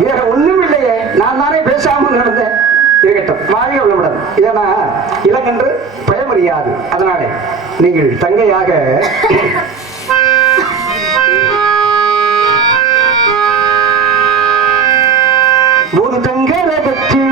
வேற ஒண்ணும் இல்லையே, நான் தானே பேசாம நடந்தேன். இருக்கட்டும், வாழ்க உள்ளவுடன். ஏன்னா இலக்கென்று பயமறியாது. அதனால நீங்கள் தங்கையாக ஒரு தங்கரை பற்றி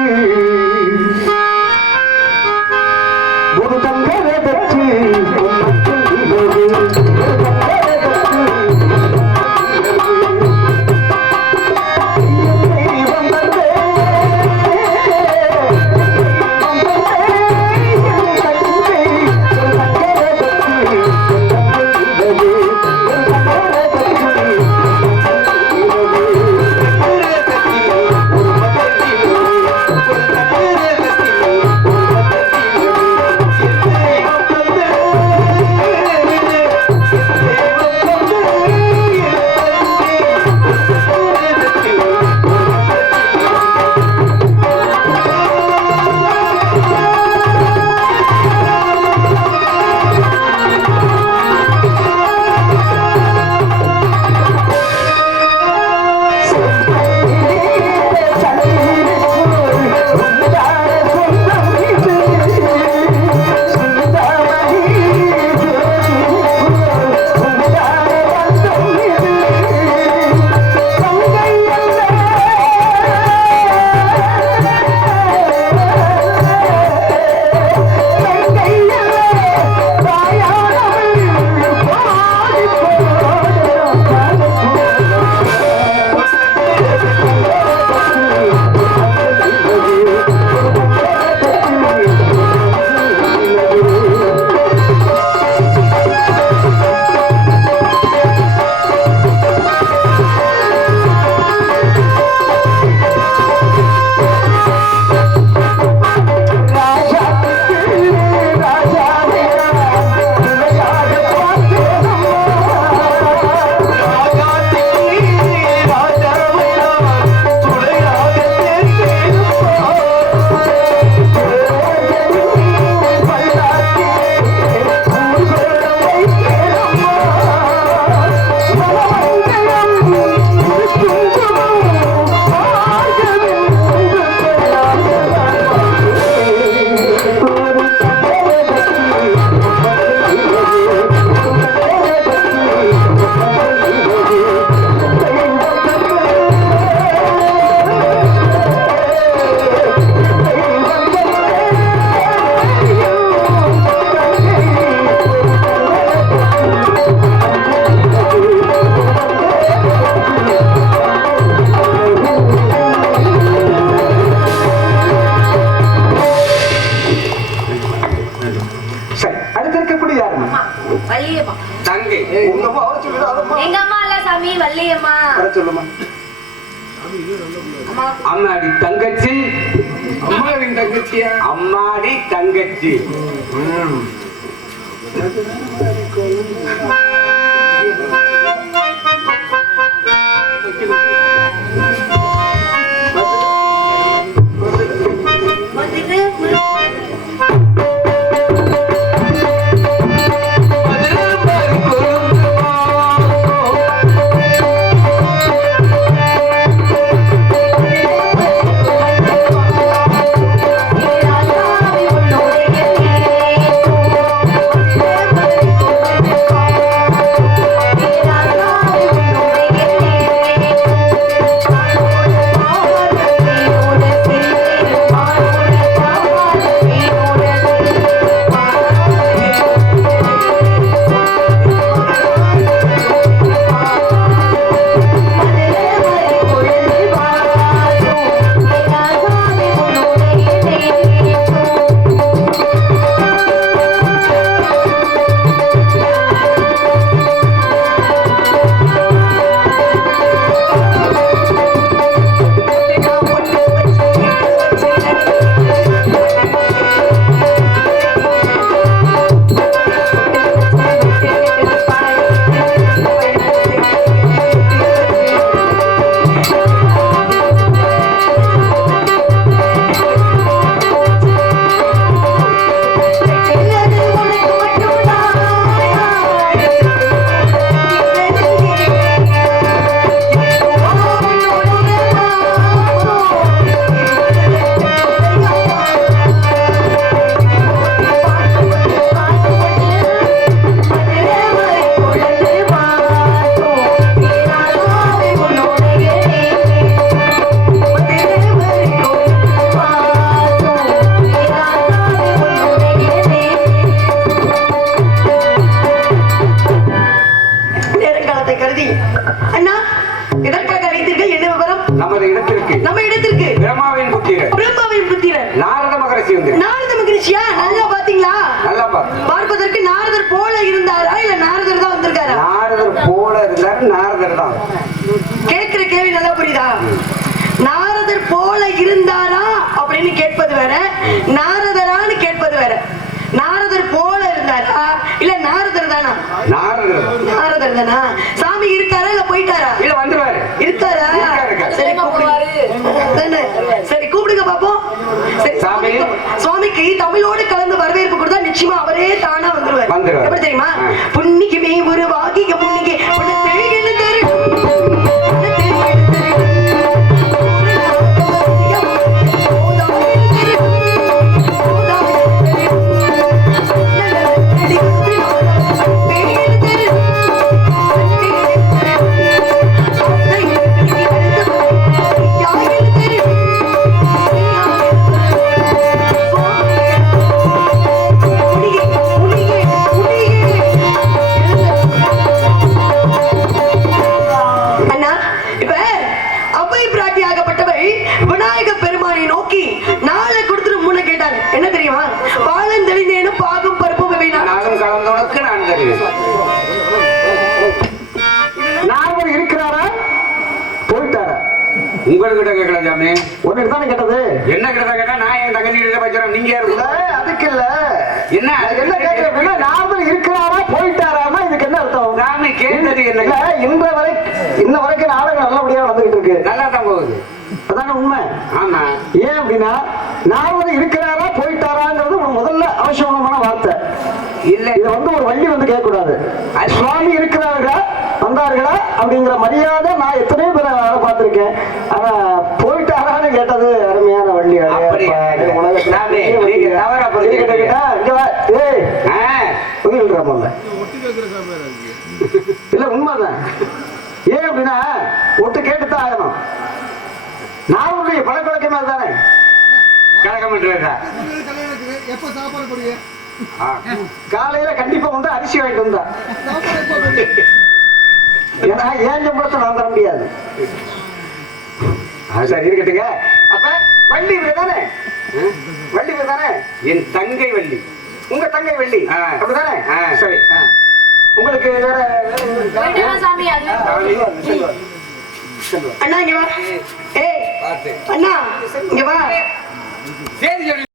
அம்மாடி தங்கச்சி. அம்மாவின் தங்கச்சியா? அம்மாடி தங்கச்சி. Thank you. நாரதர் தான். கேட்கிற கேள்வி நல்லா புரியுதா? நாரதர் போல இருந்தாரா அப்படின்னு கேட்பது வேற, நாரதரான்னு கேட்பது வேற. நாரதர் போல இருந்தாரா இல்ல நாரதர் தானா? நாரதர். நாரதர் தானா? சாமி இருக்காரா இல்ல போயிட்டாரா? இல்ல வந்துருவாரு. இருக்காரா? சரி கூப்பிடுங்க. சரி கூப்பிடுங்க பாப்போம். சரி சாமி. சுவாமிக்கு தமிழோடு கலந்து வரவேற்பு கொடுத்தா நிச்சயமா அவரே தானா வந்துருவாரு. வந்துருவாரு. எப்படி தெரியுமா? புன்னிக்குமே ஒரு வாகிக புன்னிக்கு புனத்தை எழுந்தரு நாரதர் இருக்கிறாரா போயிட்டாரா? உங்ககிட்ட கேட்கல சாமி. ஒன்னு தானே கேட்டது. என்ன கிட்ட கேட்டா நான் என் தங்கச்சி கிட்ட வச்சிடறேன். நீங்க யாரு? இல்ல, அதுக்கு இல்ல. என்ன என்ன கேட்கிறேன், நாரதர் இருக்கிறாரா போயிட்டாரான்னா இதுக்கு என்ன அர்த்தம்? சாமி கேட்டது என்ன? இல்ல, இன்ன வரைக்கும் நாடகம் நல்லபடியா வந்துகிட்டு இருக்கு. நல்லா தான் போகுது. அதான உண்மை. ஆமா. ஏன் அப்படின்னா நாரதர் இருக்கிறாரா போயிட்டாராங்கிறது ஒரு முதல்ல அவசியமான வார்த்தை இல்ல. இதை வந்து ஒரு வள்ளி வந்து கேட்க கூடாது. சுவாமி இருக்கிறார்களா வந்தார்களா அப்படிங்கிற மரியாதை நான் எத்தனையோ பேரை பார்த்திருக்கேன். ஆனா போயிட்டாரான்னு கேட்டது அருமையான வள்ளி. இல்ல உண்மைதான். ஏன் அப்படின்னா ஒட்டு கேட்டுத்தான் ஆகணும். நானுடைய பழக்கவழக்கமே தானே. காலையில கண்டிப்பா வந்து அரிசி வாங்கிட்டு வந்தா. ஏன்னா ஏன் சம்பளத்தை நான் தர முடியாது. சரி இருக்கட்டுங்க. அப்ப வள்ளி பேர் தானே? வள்ளி பேர் தானே? என் தங்கை வள்ளி. உங்க தங்கை வள்ளி அப்படிதானே? சரி. உங்களுக்கு வேற அண்ணா இங்க வா. ஏய் அண்ணா இங்க வா. சரி சரி